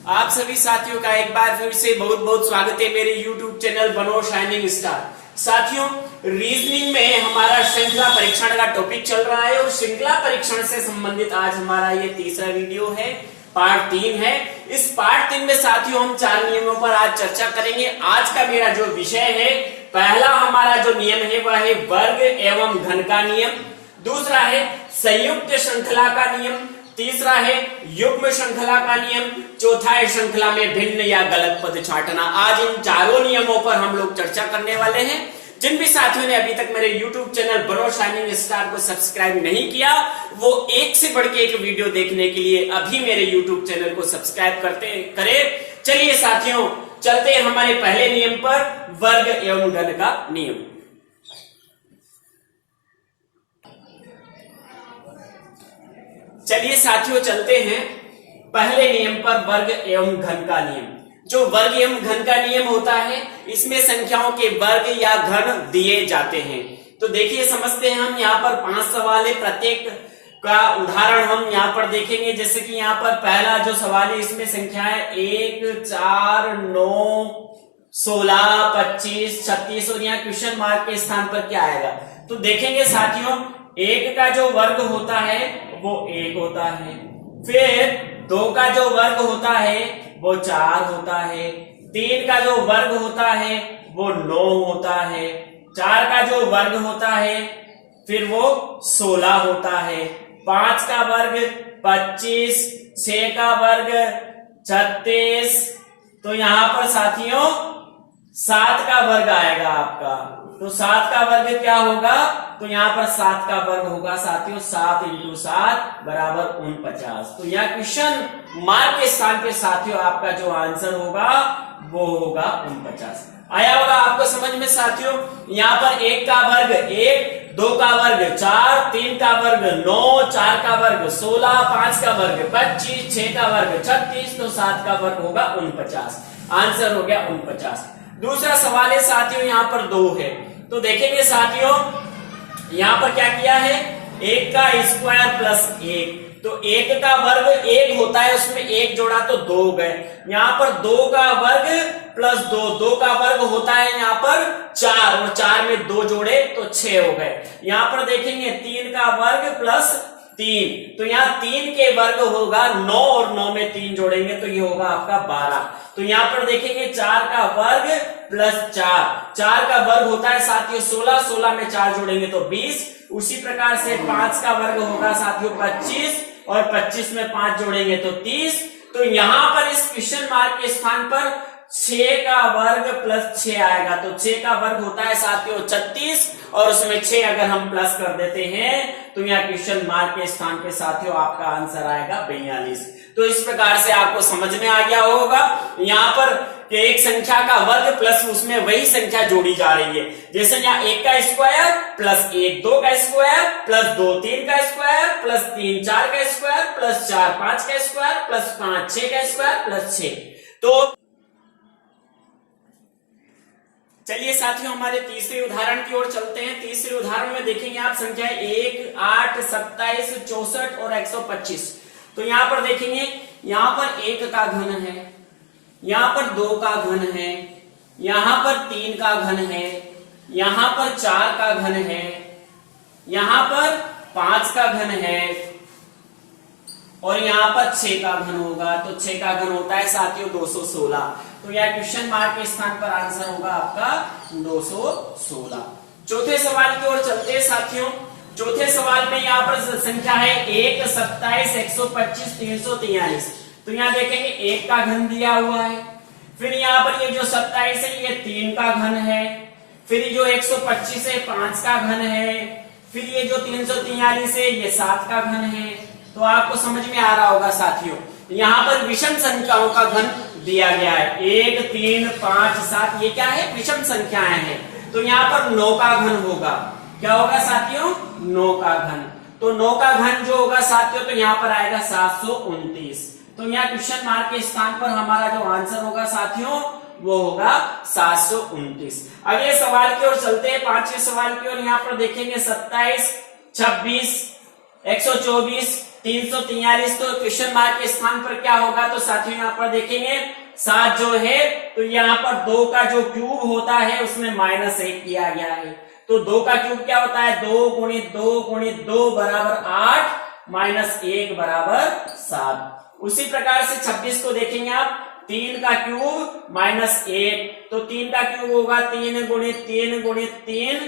आप सभी साथियों का एक बार फिर से बहुत बहुत स्वागत है मेरे YouTube चैनल बनो शाइनिंग स्टार। साथियों, रीजनिंग में हमारा श्रृंखला परीक्षण का टॉपिक चल रहा है और श्रृंखला परीक्षण से संबंधित आज हमारा ये तीसरा वीडियो है, पार्ट 3 है। इस पार्ट 3 में साथियों हम 4 नियमों पर आज चर्चा करेंगे। आज का मेरा जो विषय है, पहला हमारा जो नियम है वह है वर्ग एवं घन का नियम, दूसरा है संयुक्त श्रृंखला का नियम, तीसरा है युग्म श्रृंखला का नियम, चौथा है श्रृंखला में भिन्न या गलत पद छांटना। आज इन चारों नियमों पर हम लोग चर्चा करने वाले हैं। जिन भी साथियों ने अभी तक मेरे YouTube चैनल बनो शाइनिंग स्टार को सब्सक्राइब नहीं किया, वो एक से बढ़ के एक वीडियो देखने के लिए अभी मेरे YouTube चैनल को सब्सक्राइब करें। चलिए साथियों, चलते हैं हमारे पहले नियम पर, वर्ग एवं घन का नियम। चलिए साथियों, चलते हैं पहले नियम पर, वर्ग एवं घन का नियम। जो वर्ग एवं घन का नियम होता है, इसमें संख्याओं के वर्ग या घन दिए जाते हैं। तो देखिए, समझते हैं हम। यहाँ पर 5 सवाल है, प्रत्येक का उदाहरण हम यहाँ पर देखेंगे। जैसे कि यहाँ पर पहला जो सवाल है, इसमें संख्या है 1, 4, 9, 16, 25, 36 और यहाँ क्वेश्चन मार्क के स्थान पर क्या आएगा। तो देखेंगे साथियों, 1 का जो वर्ग होता है वो 1 होता है, फिर 2 का जो वर्ग होता है वो 4 होता है, 3 का जो वर्ग होता है वो 9 होता है, 4 का जो वर्ग होता है फिर वो 16 होता है, 5 का वर्ग 25, 6 का वर्ग 36। तो यहां पर साथियों 7 का वर्ग आएगा आपका। तो 7 का वर्ग क्या होगा, तो यहाँ पर 7 का वर्ग होगा साथियों 7 × 7 बराबर 49। तो यहाँ क्वेश्चन मार्क के स्थान पे साथियों आपका जो आंसर होगा वो होगा 49। आया होगा आपको समझ में साथियों। यहाँ पर 1 का वर्ग 1, 2 का वर्ग 4, 3 का वर्ग 9, 4 का वर्ग 16, 5 का वर्ग 25, 6 का वर्ग 36, तो 7 का वर्ग होगा 49। आंसर हो गया 49। दूसरा सवाल है साथियों, यहाँ पर 2 है। तो देखेंगे साथियों, यहाँ पर क्या किया है, 1 का स्क्वायर प्लस 1। तो 1 का वर्ग 1 होता है, उसमें 1 जोड़ा तो 2 हो गए। यहाँ पर 2 का वर्ग प्लस 2, 2 का वर्ग होता है यहाँ पर 4 और 4 में 2 जोड़े तो 6 हो गए। यहाँ पर देखेंगे 3 का वर्ग प्लस 3, तो यहाँ 3 के वर्ग होगा 9 और 9 में 3 जोड़ेंगे तो ये होगा आपका 12। तो यहाँ पर देखेंगे 4 का वर्ग प्लस 4, 4 का वर्ग होता है साथियों 16, 16 में 4 जोड़ेंगे तो 20। उसी प्रकार से 5 का वर्ग होगा साथियों 25 और 25 में 5 जोड़ेंगे तो 30। तो यहाँ पर इस क्वेश्चन मार्क के स्थान पर 6 का वर्ग प्लस 6 आएगा। तो 6 का वर्ग होता है साथियों 36 और उसमें 6 अगर हम प्लस कर देते हैं तो यहाँ क्वेश्चन मार्क के स्थान पे साथियों आपका आंसर आएगा 42। तो इस प्रकार से आपको समझ में आ गया होगा। यहाँ पर एक संख्या का वर्ग प्लस उसमें वही संख्या जोड़ी जा रही है। जैसे यहाँ 1 का स्क्वायर प्लस 1, 2 का स्क्वायर प्लस 2, 3 का स्क्वायर प्लस 3, 4 का स्क्वायर प्लस 4, 5 का स्क्वायर प्लस 5, 6 का स्क्वायर प्लस 6। तो चलिए साथियों, हमारे तीसरे उदाहरण की ओर चलते हैं। तीसरे उदाहरण में देखेंगे आप संख्या 1, 8, 27, 64 और 125। तो यहाँ पर देखेंगे, यहाँ पर 1 का घन है, यहाँ पर 2 का घन है, यहाँ पर 3 का घन है, यहाँ पर 4 का घन है, यहाँ पर 5 का घन है और यहाँ पर 6 का घन होगा। तो 6 का घन होता है साथियों 216। तो यह क्वेश्चन मार्क के स्थान पर आंसर होगा आपका 216। चौथे सवाल की ओर चलते हैं साथियों। चौथे सवाल में यहाँ पर संख्या है 1, 27, 125, 343। तो यहाँ देखेंगे 1 का घन दिया हुआ है, फिर यहाँ पर ये जो 27 है ये 3 का घन है, फिर जो 125 है 5 का घन है, फिर ये जो 343 है ये 7 का घन है। तो आपको समझ में आ रहा होगा साथियों, यहाँ पर विषम संख्याओं का घन दिया गया है। 1, 3, 5, 7 ये क्या है, विषम संख्याएं हैं। तो यहाँ पर 9 का घन होगा। क्या होगा साथियों, 9 का घन। तो 9 का घन जो होगा साथियों, तो यहाँ पर आएगा 729। तो यहाँ क्वेश्चन मार्क के स्थान पर हमारा जो आंसर होगा साथियों वो होगा 729। अगले सवाल की ओर चलते हैं, पांचवें सवाल की ओर। यहाँ पर देखेंगे 27, 26, 124, 343, तो क्वेश्चन मार्क के स्थान पर क्या होगा? तो साथियों यहाँ पर देखेंगे 7 जो है, तो यहाँ पर 2 का जो क्यूब होता है उसमें -1 किया गया है। तो 2 का क्यूब क्या होता है? 2 गुणित 2 गुणित 2 बराबर 8 -1 बराबर 7। उसी प्रकार से 26 को देखेंगे आप, 3 का क्यूब -1, तो 3 का क्यूब होगा 3 गुणित 3 गुणित 3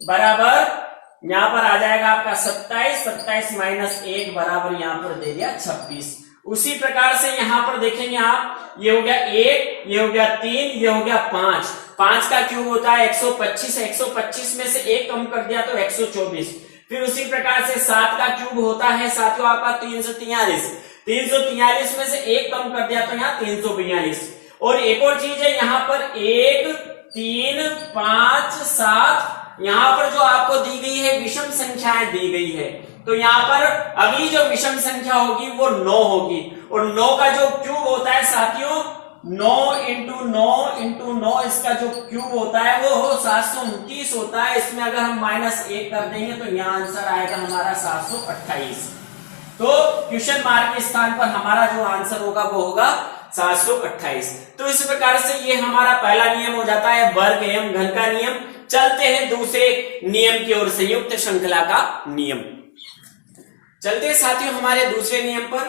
बराबर, यहां पर आ जाएगा आपका 27, 27 -1 बराबर यहां पर दे दिया 26। उसी प्रकार से यहां पर देखेंगे आप, ये हो गया 1, ये हो गया 3, ये हो गया 5। 5 का क्यूब होता है 125, 125 में से 1 कम कर दिया तो 124। फिर उसी प्रकार से 7 का क्यूब होता है साथियों आपका 343, 343 में से 1 कम कर दिया तो यहाँ 342। और एक और चीज है यहाँ पर 1, 3, 5, 7, यहाँ पर जो आपको दी गई है विषम संख्याएं दी गई है, तो यहाँ पर अगली जो विषम संख्या होगी वो 9 होगी। और 9 का जो क्यूब होता है साथियों, 9 इंटू 9 इंटू 9, इसका जो क्यूब होता है वो 729 होता है। इसमें अगर हम -1 कर देंगे तो यहाँ आंसर आएगा हमारा 728। तो क्वेश्चन मार्क के स्थान पर हमारा जो आंसर होगा वो होगा 728। तो इस प्रकार से ये हमारा पहला नियम हो जाता है वर्ग एवं घन का नियम। चलते हैं दूसरे नियम की ओर, संयुक्त श्रृंखला का नियम। चलते हैं साथियों हमारे दूसरे नियम पर,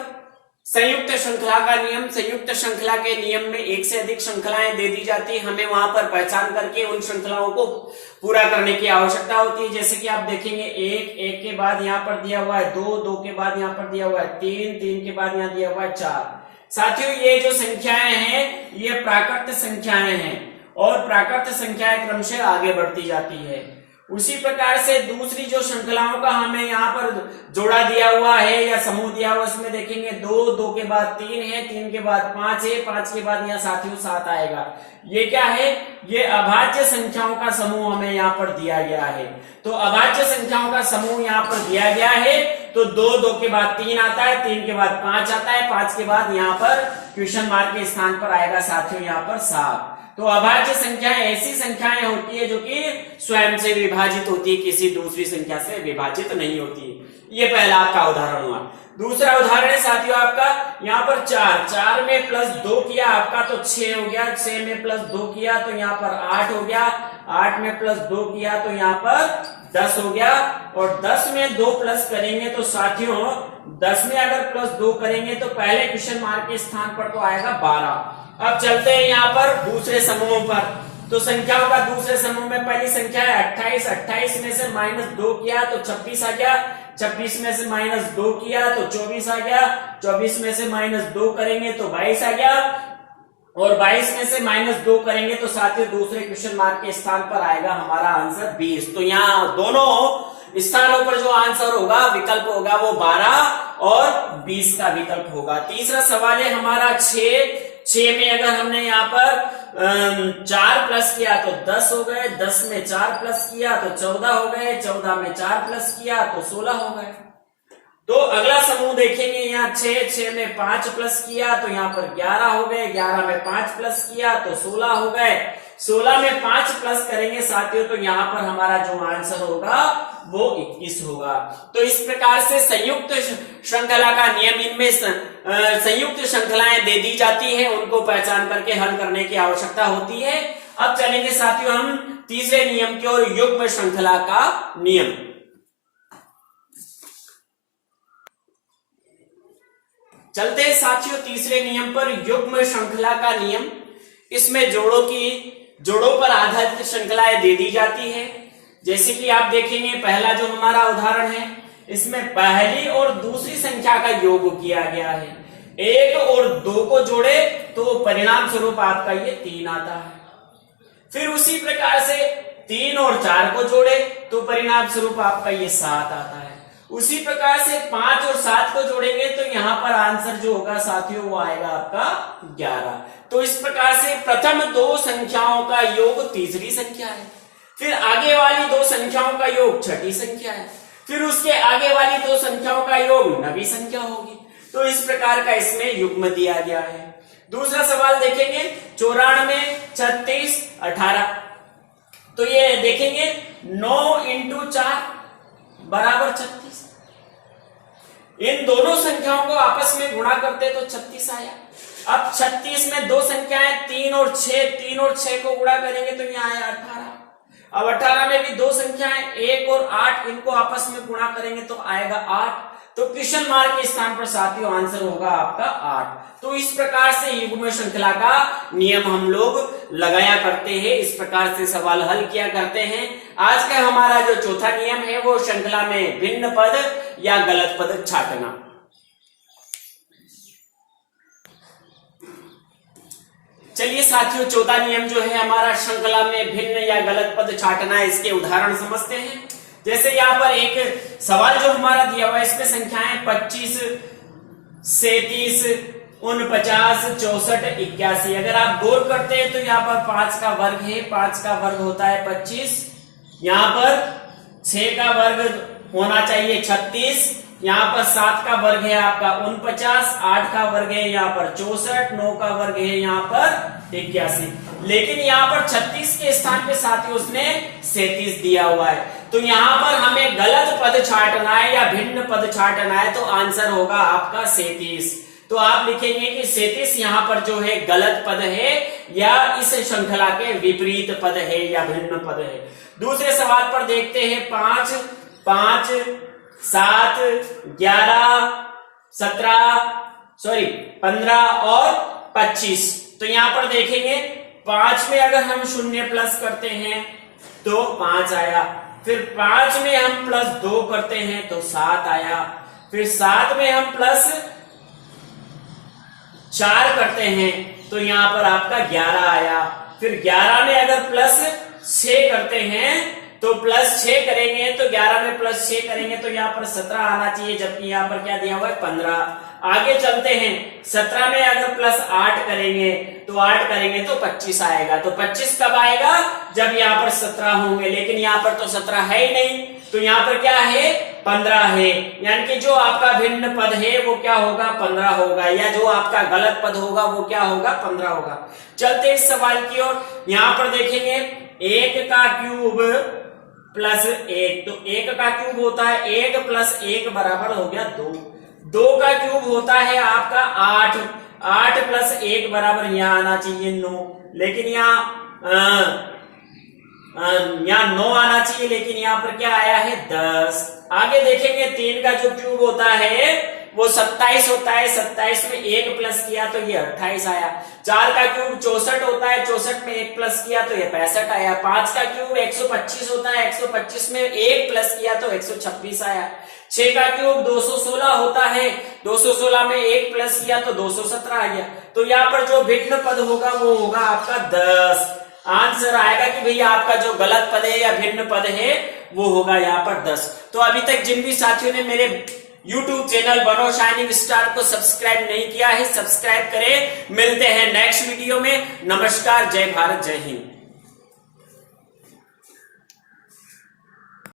संयुक्त श्रृंखला का नियम। संयुक्त श्रृंखला के नियम में एक से अधिक श्रृंखलाएं दे दी जाती है, हमें वहां पर पहचान करके उन श्रृंखलाओं को पूरा करने की आवश्यकता होती है। जैसे कि आप देखेंगे 1 के बाद यहाँ पर दिया हुआ है 2 के बाद यहाँ पर दिया हुआ है 3 के बाद यहाँ दिया हुआ है 4। साथियों ये जो संख्याएं हैं ये प्राकृत संख्याएं हैं और प्राकृत संख्याएं क्रमशः आगे बढ़ती जाती है। उसी प्रकार से दूसरी जो श्रृंखलाओं का हमें यहाँ पर जोड़ा दिया हुआ है या समूह दिया हुआ, उसमें देखेंगे 2 के बाद 3 है, 3 के बाद 5 है, 5 के बाद यहाँ साथियों 7 आएगा। ये क्या है? ये अभाज्य संख्याओं का समूह हमें यहाँ पर दिया गया है। तो अभाज्य संख्याओं का समूह यहाँ पर दिया गया है, तो 2 के बाद 3 आता है, 3 के बाद 5 आता है, 5 के बाद यहाँ पर क्वेश्चन मार्क के स्थान पर आएगा साथियों यहाँ पर 7। तो अभाज्य संख्याएं ऐसी संख्याएं होती है जो कि स्वयं से विभाजित होती है, किसी दूसरी संख्या से विभाजित नहीं होती। ये पहला आपका उदाहरण हुआ। दूसरा उदाहरण है साथियों आपका यहाँ पर 4 में +2 किया आपका तो 6 हो गया, 6 में +2 किया तो यहाँ पर 8 हो गया, 8 में +2 किया तो यहाँ पर 10 हो गया, और 10 में 2 प्लस करेंगे तो साथियों 10 में अगर +2 करेंगे तो पहले क्वेश्चन मार्क के स्थान पर तो आएगा 12। अब चलते हैं यहाँ पर दूसरे समूह पर। तो संख्याओं का दूसरे समूह में पहली संख्या है 28, 28 में से -2 किया तो 26 आ गया, 26 में से -2 किया तो 24 आ गया, 24 में से -2 करेंगे तो 22 आ गया, और 22 में से -2 करेंगे तो साथियों दूसरे क्वेश्चन मार्क के स्थान पर आएगा हमारा आंसर 20। तो यहाँ दोनों स्थानों पर जो आंसर होगा विकल्प होगा वो 12 और 20 का विकल्प होगा। तीसरा सवाल है हमारा 6 में अगर हमने यहाँ पर 4 प्लस किया तो 10 हो गए, 10 में 4 प्लस किया तो 14 हो गए, 14 में 4 प्लस किया तो 16 हो गए। तो अगला समूह देखेंगे यहाँ 6 में 5 प्लस किया तो यहाँ पर 11 हो गए, 11 में 5 प्लस किया तो 16 हो गए, 16 में 5 प्लस करेंगे साथियों तो यहाँ पर हमारा जो आंसर होगा वो 21 होगा। तो इस प्रकार से संयुक्त श्रृंखला का नियम, इनमें संयुक्त श्रृंखलाएं दे दी जाती है, उनको पहचान करके हल करने की आवश्यकता होती है। अब चलेंगे साथियों हम तीसरे नियम की ओर, युग्म श्रृंखला का नियम। चलते हैं साथियों तीसरे नियम पर, युग्म श्रृंखला का नियम। इसमें जोड़ों पर आधारित श्रृंखलाएं दे दी जाती है। जैसे कि आप देखेंगे पहला जो हमारा उदाहरण है इसमें पहली और दूसरी संख्या का योग किया गया है, 1 और 2 को जोड़े तो परिणाम स्वरूप आपका ये 3 आता है। फिर उसी प्रकार से 3 और 4 को जोड़े तो परिणाम स्वरूप आपका ये 7 आता है। उसी प्रकार से 5 और 7 को जोड़ेंगे तो यहाँ पर आंसर जो होगा साथियों वो आएगा आपका 11। तो इस प्रकार से प्रथम 2 संख्याओं का योग तीसरी संख्या है, फिर आगे वाली 2 संख्याओं का योग छठी संख्या है, फिर उसके आगे वाली 2 संख्याओं का योग नवी संख्या होगी। तो इस प्रकार का इसमें युग्म दिया गया है। दूसरा सवाल देखेंगे 94, 36, 18। तो ये देखेंगे 9 × 4 बराबर 36। इन दोनों संख्याओं को आपस में गुणा करते तो 36 आया। अब 36 में दो संख्याएं 3 और 6 को गुणा करेंगे तो यहाँ आया 18। अब 18 में भी दो संख्याएं 1 और 8, इनको आपस में गुणा करेंगे तो आएगा 8। तो क्वेश्चन मार्क के स्थान पर साथियों आंसर होगा आपका 8। तो इस प्रकार से युग्म श्रृंखला का नियम हम लोग लगाया करते हैं, इस प्रकार से सवाल हल किया करते हैं। आज का हमारा जो चौथा नियम है वो श्रृंखला में भिन्न पद या गलत पद छांटना। चलिए साथियों, चौथा नियम जो है हमारा श्रृंखला में भिन्न या गलत पद छांटना, इसके उदाहरण समझते हैं। जैसे यहाँ पर एक सवाल जो हमारा दिया हुआ है, इसमें संख्याएं 25, 37, 49, 64, 81। अगर आप गौर करते हैं तो यहाँ पर 5 का वर्ग है, 5 का वर्ग होता है 25, यहाँ पर 6 का वर्ग होना चाहिए 36, यहाँ पर 7 का वर्ग है आपका 49, 8 का वर्ग है यहाँ पर 64, 9 का वर्ग है यहाँ पर 81। लेकिन यहाँ पर 36 के स्थान पे साथियों उसने 37 दिया हुआ है। तो यहाँ पर हमें गलत पद छांटना है या भिन्न पद छांटना है, तो आंसर होगा आपका 37। तो आप लिखेंगे कि 37 यहाँ पर जो है गलत पद है या इस श्रृंखला के विपरीत पद है या भिन्न पद है। दूसरे सवाल पर देखते हैं 5, 5, 7, 11, 15 और 25। तो यहां पर देखेंगे 5 में अगर हम 0 प्लस करते हैं तो 5 आया, फिर 5 में हम प्लस 2 करते हैं तो 7 आया, फिर 7 में हम प्लस 4 करते हैं तो यहां पर आपका 11 आया, फिर 11 में अगर प्लस 6 करते हैं तो प्लस 6 करेंगे तो 11 में प्लस 6 करेंगे तो यहाँ पर 17 आना चाहिए, जबकि यहाँ पर क्या दिया हुआ है 15। आगे चलते हैं, 17 में अगर प्लस 8 करेंगे तो 8 करेंगे तो 25 आएगा। तो 25 कब आएगा? जब यहाँ पर 17 होंगे, लेकिन यहाँ पर तो 17 है ही नहीं, तो यहाँ पर क्या है 15 है, यानी कि जो आपका भिन्न पद है वो क्या होगा 15 होगा, या जो आपका गलत पद होगा वो क्या होगा 15 होगा। चलते इस सवाल की ओर, यहाँ पर देखेंगे 1 का क्यूब प्लस 1, तो 1 का क्यूब होता है 1 प्लस 1 बराबर हो गया 2। 2 का क्यूब होता है आपका 8, 8 प्लस 1 बराबर यहाँ आना चाहिए 9, लेकिन यहाँ 9 आना चाहिए, लेकिन यहाँ पर क्या आया है 10। आगे देखेंगे 3 का जो क्यूब होता है वो 27 होता है, 27 में 1 प्लस किया तो ये 28 आया। 4 का क्यूब 64 होता है, 64 में 1 प्लस किया तो ये 65 आया। 5 का क्यूब 125 होता है, 125 में 1 प्लस किया तो 126 आया। 6 का क्यूब 216 होता है, 216 में 1 प्लस किया तो 217 आ गया। तो यहाँ पर जो भिन्न पद होगा वो होगा आपका 10। आंसर आएगा कि भैया आपका जो गलत पद है या भिन्न पद है वो होगा यहाँ पर 10। तो अभी तक जिन भी साथियों ने मेरे YouTube चैनल बनो शाइनिंग स्टार को सब्सक्राइब नहीं किया है, सब्सक्राइब करें। मिलते हैं नेक्स्ट वीडियो में। नमस्कार, जय भारत, जय हिंद।